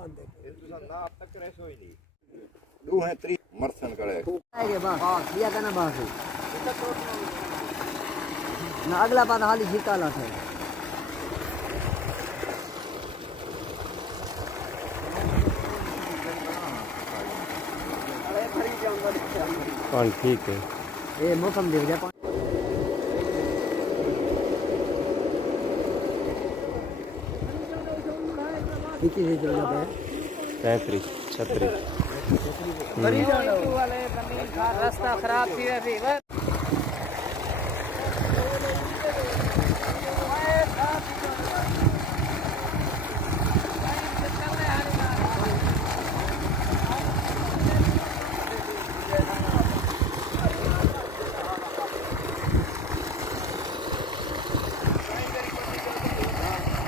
ना अब तक रेसो ही नहीं दो है 3 मरसन कड़े आएगे बस दिया करना बस ना अगला बात हाली जीता ला है कौन ठीक है ये मौसम देख जा कितनी से चल जाता है 35 36 रास्ता खराब थी